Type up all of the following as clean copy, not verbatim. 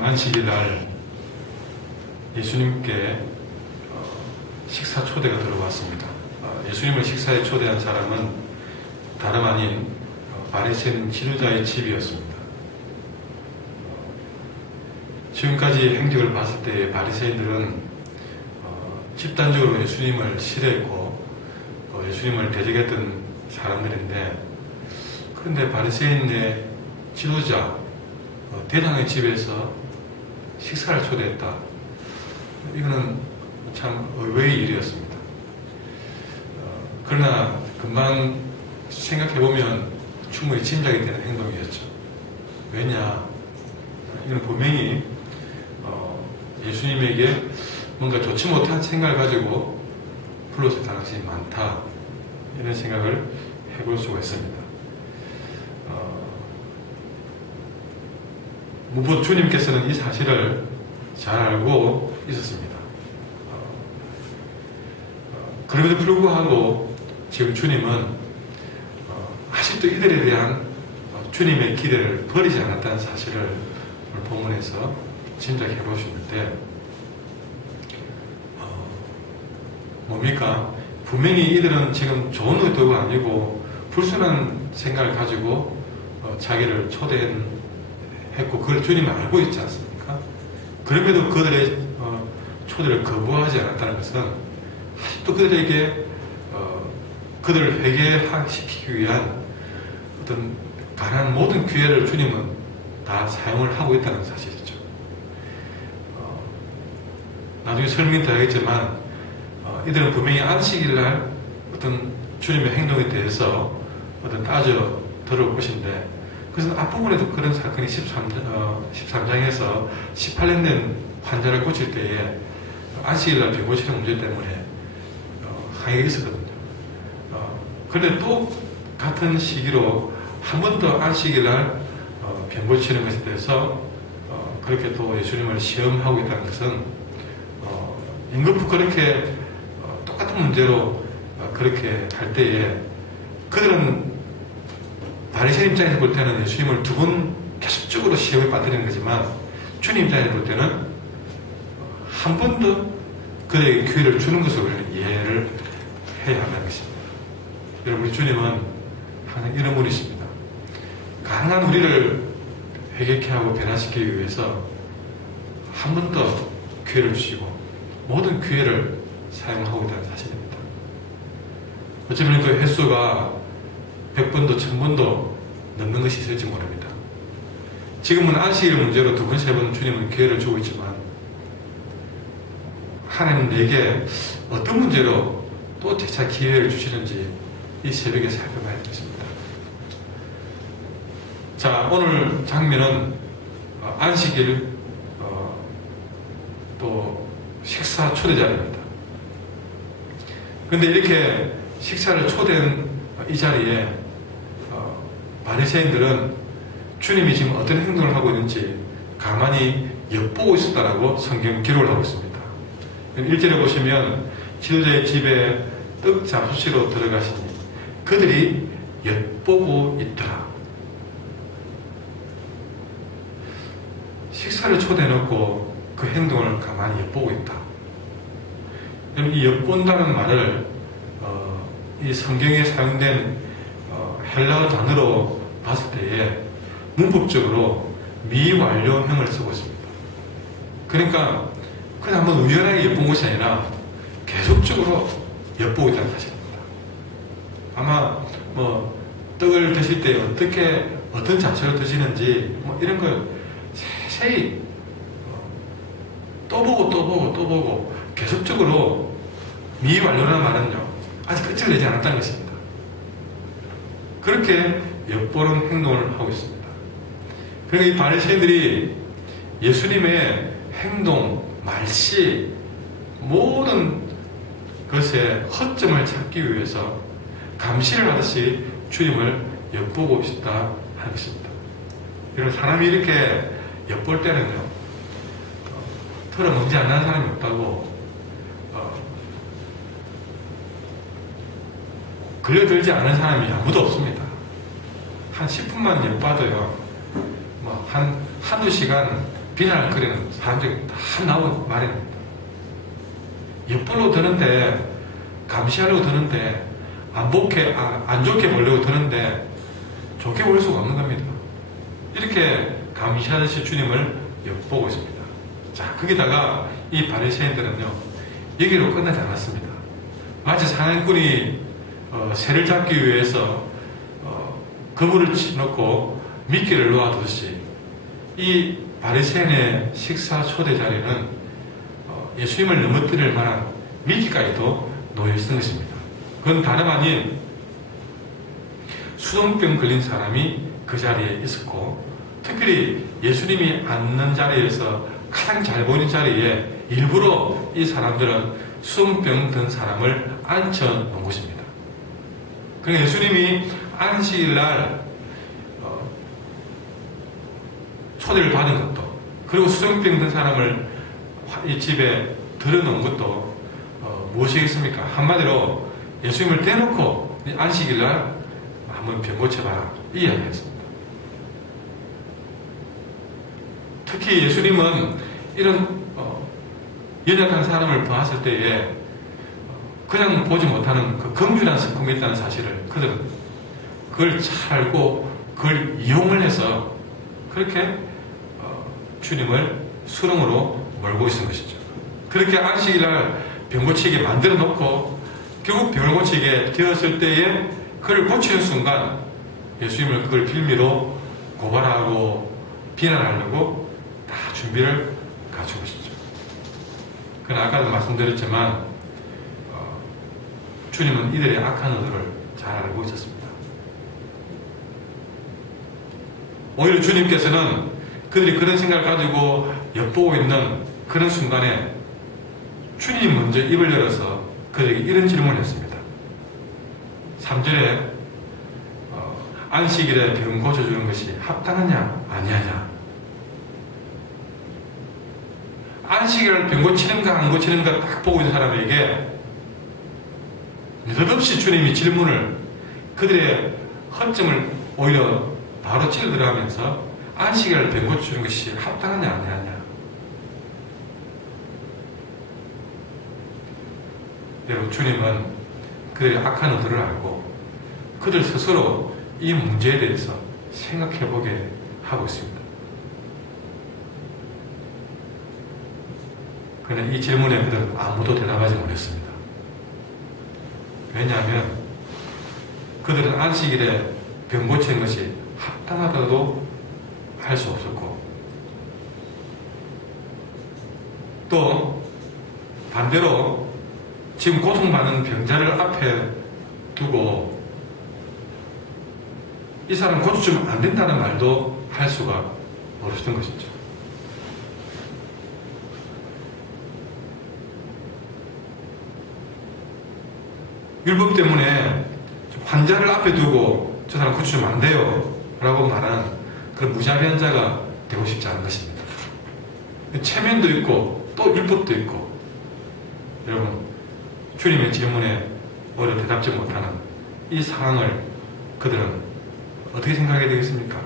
안식일 날 예수님께 식사 초대가 들어왔습니다. 예수님을 식사에 초대한 사람은 다름 아닌 바리새인 지도자의 집이었습니다. 지금까지 행적을 봤을 때 바리새인들은 집단적으로 예수님을 싫어했고 예수님을 대적했던 사람들인데, 그런데 바리새인의 지도자 대장의 집에서 식사를 초대했다. 이거는 참 의외의 일이었습니다. 그러나 금방 생각해보면 충분히 짐작이 되는 행동이었죠. 왜냐? 이건 분명히 예수님에게 뭔가 좋지 못한 생각을 가지고 불렀을 가능성이 많다, 이런 생각을 해볼 수가 있습니다. 무엇 주님께서는 이 사실을 잘 알고 있었습니다. 그럼에도 불구하고 지금 주님은 아직도 이들에 대한 주님의 기대를 버리지 않았다는 사실을 오늘 본문에서 짐작해 보시는데, 뭡니까? 분명히 이들은 지금 좋은 의도가 아니고 불순한 생각을 가지고 자기를 초대했고 그걸 주님은 알고 있지 않습니까? 그럼에도 그들의 초대를 거부하지 않았다는 것은 아직도 그들에게 그들을 회개시키기 위한 어떤 가능한 모든 기회를 주님은 다 사용을 하고 있다는 사실이죠. 나중에 설명이 되겠지만 이들은 분명히 안식일날 어떤 주님의 행동에 대해서 어떤 따져 들을 것인데, 그래서 앞부분에도 그런 사건이 13장에서 18년 된 환자를 고칠 때에 안식일날 병 고치는 문제 때문에 항의가 있었거든요. 그런데 또 같은 시기로 한 번 더 안식일날 병 고치는 것에 대해서 그렇게 또 예수님을 시험하고 있다는 것은 인급히 그렇게 똑같은 문제로 그렇게 할 때에 그들은 바리새인 입장에서 볼 때는 예수님을 두 번 계속적으로 시험에 빠뜨리는 거지만, 주님 입장에서 볼 때는 한 번 더 그들에게 기회를 주는 것을 이해를 해야 한다는 것입니다. 여러분, 우리 주님은 항상 이런 분이십니다. 가능한 우리를 회개케 하고 변화시키기 위해서 한 번 더 기회를 주시고 모든 기회를 사용하고 있다는 사실입니다. 어쩌면 그 횟수가 100번도 1000번도 넘는 것이 있을지 모릅니다. 지금은 안식일 문제로 2번, 3번 주님은 기회를 주고 있지만, 하나님은 내게 어떤 문제로 또 재차 기회를 주시는지 이 새벽에 살펴봐야 되겠습니다. 자, 오늘 장면은 안식일 또 식사 초대 자리입니다. 그런데 이렇게 식사를 초대한 이 자리에 바리새인들은 주님이 지금 어떤 행동을 하고 있는지 가만히 엿보고 있었다라고 성경 기록을 하고 있습니다. 1절에 보시면 지도자의 집에 떡 잡수시러 들어가시니 그들이 엿보고 있더라. 식사를 초대해놓고 그 행동을 가만히 엿보고 있다. 이 엿본다는 말을 이 성경에 사용된 헬라어 단어로 봤을 때에 문법적으로 미완료형을 쓰고 있습니다. 그러니까 그냥 한번 우연하게 엿본 것이 아니라 계속적으로 엿보고 있다는 사실입니다. 아마 떡을 드실 때 어떤 자세로 드시는지 이런 걸 세세히 또 보고 계속적으로 미완료라는 말은요, 아직 끝을 내지 않았다는 것입니다. 그렇게 엿보는 행동을 하고 있습니다. 그러니까 이 바리새인들이 예수님의 행동, 말씨, 모든 것에 허점을 찾기 위해서 감시를 하듯이 주님을 엿보고 있다 하는 것입니다. 여러분, 사람이 이렇게 엿볼 때는요, 털어먹지 않는 사람이 없다고 걸려들지 않은 사람이 아무도 없습니다. 한 10분만 엿봐도요, 한두 시간 비난할 거리는 사람들이 다 나오고 마련입니다. 엿보려고 드는데, 감시하려고 드는데, 안 좋게 보려고 드는데, 좋게 볼 수가 없는 겁니다. 이렇게 감시하듯이 주님을 엿보고 있습니다. 자, 거기다가 이 바리새인들은요, 여기로 끝나지 않았습니다. 마치 사냥꾼이 새를 잡기 위해서 거부를 치놓고 미끼를 놓아두듯이 이 바리새인의 식사 초대 자리는 예수님을 넘어뜨릴 만한 미끼까지도 놓여있는 것입니다. 그건 다름 아닌 수동병 걸린 사람이 그 자리에 있었고, 특별히 예수님이 앉는 자리에서 가장 잘 보이는 자리에 일부러 이 사람들은 수동병 든 사람을 앉혀놓은 것입니다. 그러니까 예수님이 안식일날 초대를 받은 것도, 그리고 수정병 든 사람을 이 집에 들여놓은 것도 무엇이겠습니까? 한마디로 예수님을 대놓고 안식일날 한번 병 고쳐봐라, 이 이야기였습니다. 특히 예수님은 이런 연약한 사람을 봤을 때에 그냥 보지 못하는 그 긍휼한 성품이 있다는 사실을 그들은 그걸 잘 알고 그걸 이용을 해서 그렇게 주님을 수렁으로 몰고 있는 것이죠. 그렇게 안식일날 병 고치게 만들어 놓고 결국 병을 고치게 되었을 때에 그를 고치는 순간 예수님을 그걸 빌미로 고발하고 비난하려고 다 준비를 갖춘 것이죠. 그러나 아까도 말씀드렸지만 주님은 이들의 악한 의도를 잘 알고 있었습니다. 오히려 주님께서는 그들이 그런 생각을 가지고 엿보고 있는 그런 순간에 주님이 먼저 입을 열어서 그들에게 이런 질문을 했습니다. 3절에 안식일에 병 고쳐주는 것이 합당하냐 아니하냐, 안식일을 병 고치는가 안 고치는가 딱 보고 있는 사람에게 느닷없이 주님이 질문을, 그들의 허점을 오히려 바로 찔러 들어가면서 안식일을 병 고쳐주는 것이 합당하냐 아니하냐. 여러분, 주님은 그들의 악한 의도를 알고 그들 스스로 이 문제에 대해서 생각해보게 하고 있습니다. 그런데 이 질문에 그들은 아무도 대답하지 못했습니다. 왜냐하면 그들은 안식일에 병 고치는 것이 합당하다고 할 수 없었고, 또 반대로 지금 고통받는 병자를 앞에 두고 이 사람 고쳐주면 안 된다는 말도 할 수가 없었던 것이죠. 율법 때문에 환자를 앞에 두고 저 사람 고쳐주면 안 돼요 라고 말하는 그런 무자비한 자가 되고 싶지 않은 것입니다. 체면도 있고 또 율법도 있고, 여러분, 주님의 질문에 오히려 대답지 못하는 이 상황을 그들은 어떻게 생각하게 되겠습니까?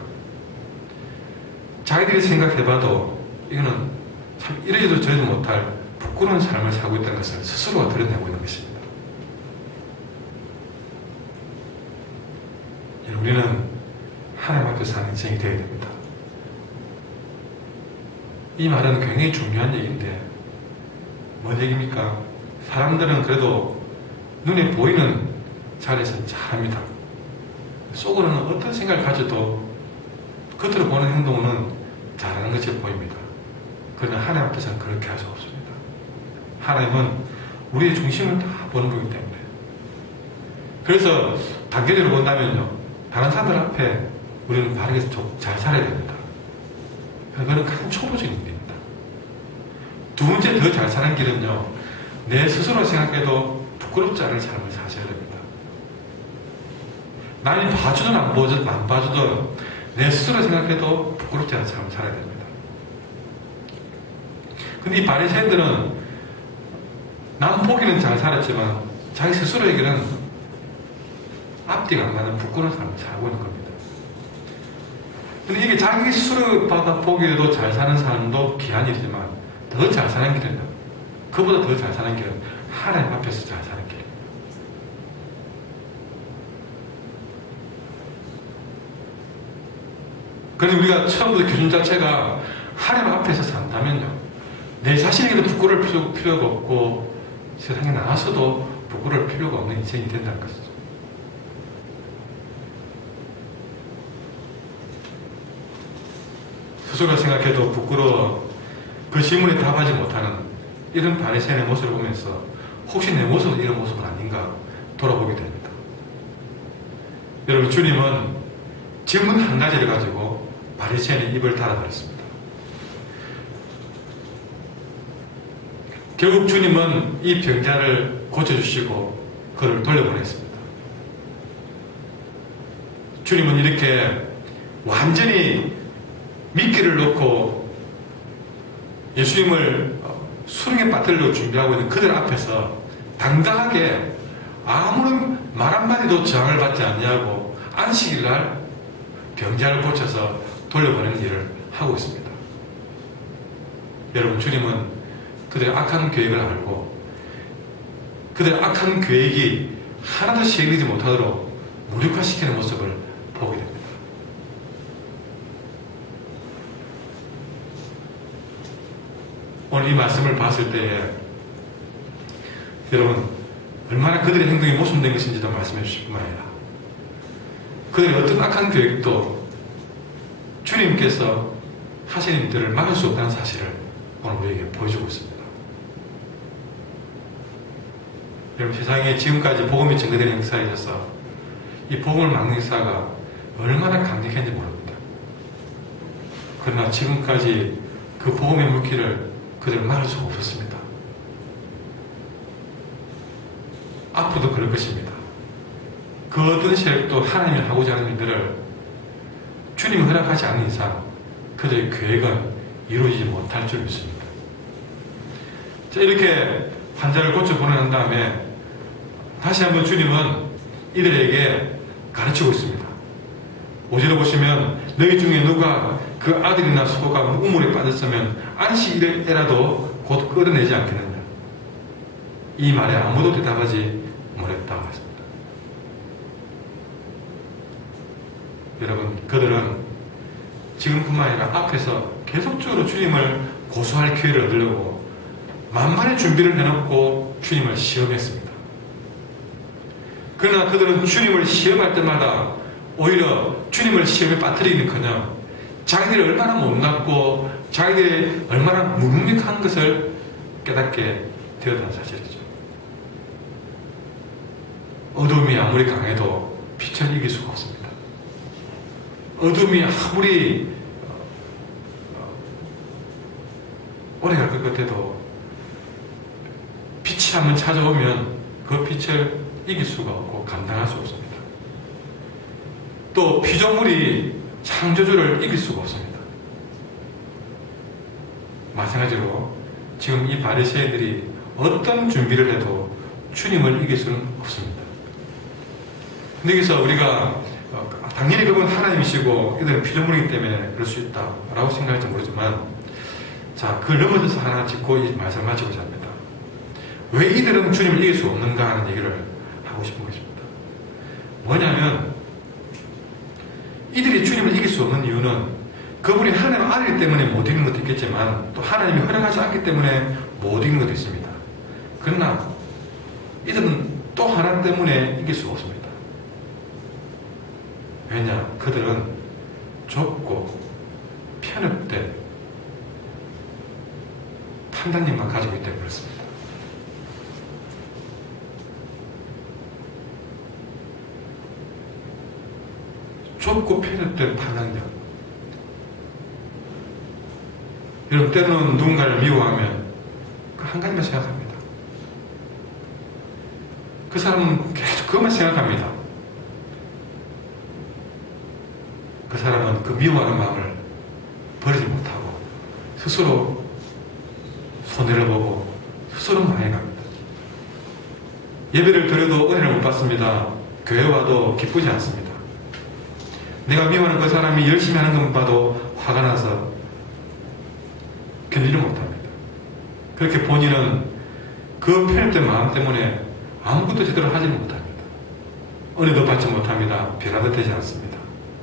자기들이 생각해봐도 이거는 참 이러지도 저러지도 못할 부끄러운 삶을 살고 있다는 것을 스스로가 드러내고 있는 것입니다. 우리는 하나님 앞에 사는 인생이 되어야 됩니다. 이 말은 굉장히 중요한 얘기인데 뭔 얘기입니까? 사람들은 그래도 눈에 보이는 자리에서는 잘합니다. 속으로는 어떤 생각을 가져도 겉으로 보는 행동은 잘하는 것처럼 보입니다. 그러나 하나님 앞에서는 그렇게 할 수 없습니다. 하나님은 우리의 중심을 다 보는 거기 때문에. 그래서 단계적으로 본다면요, 다른 사람들 앞에 우리는 바르게 잘 살아야 됩니다. 그거는 가장 초보적인 일입니다. 두 번째 더 잘 사는 길은요, 내 스스로 생각해도 부끄럽지 않은 삶을 사셔야 됩니다. 남이 봐주든 안 봐주든 내 스스로 생각해도 부끄럽지 않은 삶을 살아야 됩니다. 근데 이 바리새인들은 남 보기는 잘 살았지만 자기 스스로에게는 앞뒤가 안 가는 부끄러운 삶을 살고 있는 겁니다. 근데 이게 자기 스스로 보기에도 잘 사는 사람도 귀한 일이지만 더 잘 사는 길은, 그보다 더 잘 사는 길은 하나님 앞에서 잘 사는 길. 그런데 우리가 처음부터 기준 자체가 하나님 앞에서 산다면요, 내 자신에게도 부끄러울 필요가 없고 세상에 나와서도 부끄러울 필요가 없는 인생이 된다는 것이죠. 스스로 생각해도 부끄러워 그 질문에 답하지 못하는 이런 바리새인의 모습을 보면서 혹시 내 모습은 이런 모습은 아닌가 돌아보게 됩니다. 여러분, 주님은 질문 한 가지를 가지고 바리새인의 입을 닫아버렸습니다. 결국 주님은 이 병자를 고쳐주시고 그를 돌려보냈습니다. 주님은 이렇게 완전히 미끼를 놓고 예수님을 수렁에 빠뜨리려고 준비하고 있는 그들 앞에서 당당하게 아무런 말 한마디도 저항을 받지 않냐고 안식일날 병자를 고쳐서 돌려보내는 일을 하고 있습니다. 여러분, 주님은 그들의 악한 계획을 알고 그들의 악한 계획이 하나도 시행되지 못하도록 무력화시키는 모습을 보게 됩니다. 오늘 이 말씀을 봤을 때에 여러분, 얼마나 그들의 행동이 모순된 것인지도 말씀해 주실 뿐만 아니라 그들의 어떤 악한 계획도 주님께서 하시는 일들을 막을 수 없다는 사실을 오늘 우리에게 보여주고 있습니다. 여러분, 세상에 지금까지 복음이 증거되는 역사에 있어서 이 복음을 막는 역사가 얼마나 강력했는지 모릅니다. 그러나 지금까지 그 복음의 물기를 그들을 막을 수가 없었습니다. 앞으로도 그럴 것입니다. 그 어떤 세력도 하나님이 하고자 하는 일들을 주님이 허락하지 않는 이상 그들의 계획은 이루어지지 못할 줄 믿습니다. 자, 이렇게 환자를 고쳐 보내는 다음에 다시 한번 주님은 이들에게 가르치고 있습니다. 5절에 보시면 너희 중에 누가 그 아들이나 소가 우물에 빠졌으면 안식일에라도 곧 끌어내지 않겠느냐. 이 말에 아무도 대답하지 못했다고 했습니다. 여러분, 그들은 지금뿐만 아니라 앞에서 계속적으로 주님을 고소할 기회를 얻으려고 만만히 준비를 해놓고 주님을 시험했습니다. 그러나 그들은 주님을 시험할 때마다 오히려 주님을 시험에 빠뜨리기는커녕 자기들이 얼마나 못났고 자기들이 얼마나 무능력한 것을 깨닫게 되었다는 사실이죠. 어둠이 아무리 강해도 빛은 이길 수가 없습니다. 어둠이 아무리 오래 갈 것 같아도 빛이 한번 찾아오면 그 빛을 이길 수가 없고 감당할 수 없습니다. 또 피조물이 창조주를 이길 수가 없습니다. 마찬가지로 지금 이 바리새인들이 어떤 준비를 해도 주님을 이길 수는 없습니다. 근데 여기서 우리가 당연히 그건 하나님이시고 이들은 피조물이기 때문에 그럴 수 있다라고 생각할지 모르지만, 자, 그걸 넘어져서 하나 짚고 이 말씀을 마치고자 합니다. 왜 이들은 주님을 이길 수 없는가 하는 얘기를 하고 싶은 것입니다. 뭐냐면 이들이 주님을 이길 수 없는 이유는 그분이 하나님 아들이기 때문에 못 이기는 것도 있겠지만 또 하나님이 허락하지 않기 때문에 못 이기는 것도 있습니다. 그러나 이들은 또 하나 때문에 이길 수가 없습니다. 왜냐? 그들은 좁고 편협된 판단력만 가지고 있기 때문에 그렇습니다. 좁고 편협된 판단력. 여러분, 때로는 누군가를 미워하면 그 한 가지만 생각합니다. 그 사람은 계속 그것만 생각합니다. 그 사람은 그 미워하는 마음을 버리지 못하고 스스로 손해를 보고 스스로 망해갑니다. 예배를 드려도 은혜를 못 받습니다. 교회 와도 기쁘지 않습니다. 내가 미워하는 그 사람이 열심히 하는 것만 봐도 화가 나서 견디를 못합니다. 그렇게 본인은 그 편협된 마음 때문에 아무것도 제대로 하지를 못합니다. 은혜도 받지 못합니다. 변화도 되지 않습니다.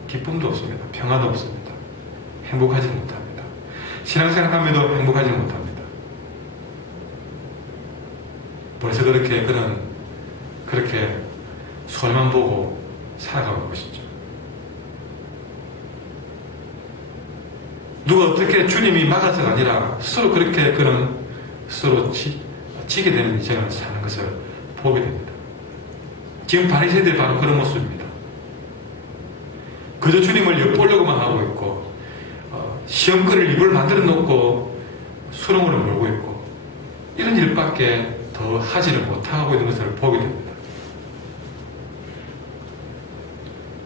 기쁨도 없습니다. 평화도 없습니다. 행복하지 못합니다. 신앙생활하면도 행복하지 못합니다. 벌써 그렇게 그는 그렇게 손만 보고 살아가고 것이죠. 누가 어떻게 주님이 막아서가 아니라 스스로 그렇게 그는 스스로 지게 되는 인생을 사는 것을 보게 됩니다. 지금 바리새인들이 바로 그런 모습입니다. 그저 주님을 엿보려고만 하고 있고 시험거리를 입을 만들어 놓고 수렁으로 몰고 있고 이런 일밖에 더 하지를 못하고 있는 것을 보게 됩니다.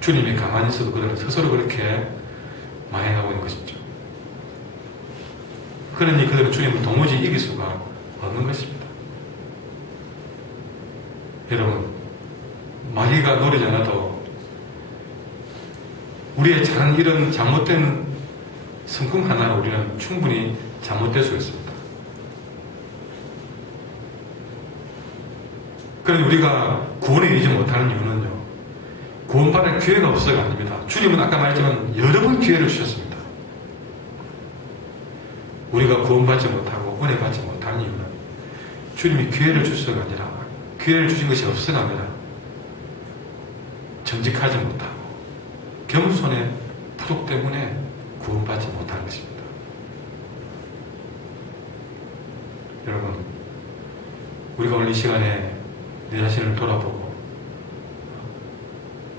주님이 가만히 있어도 그들은 스스로 그렇게 망해가고 있는 것이죠. 그러니 그들은 주님을 도무지 이길 수가 없는 것입니다. 여러분, 마귀가 노리지 않아도 우리의 작은 이런 잘못된 성품 하나로 우리는 충분히 잘못될 수 있습니다. 그러니 우리가 구원에 이르지 못하는 이유는요, 구원받을 기회가 없어가 아닙니다. 주님은 아까 말했지만 여러 번 기회를 주셨습니다. 우리가 구원받지 못하고 은혜 받지 못하는 이유는 주님이 기회를 주셔가 아니라 기회를 주신 것이 없어가 아니라 정직하지 못하고 겸손의 부족 때문에 구원받지 못하는 것입니다. 여러분, 우리가 오늘 이 시간에 내 자신을 돌아보고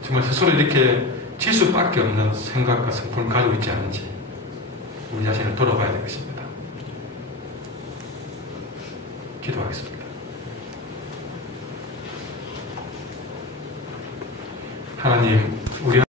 정말 스스로 이렇게 질 수밖에 없는 생각과 성품을 가지고 있지 않은지 우리 자신을 돌아봐야 되겠습니다. 기도하겠습니다. 하나님, 우리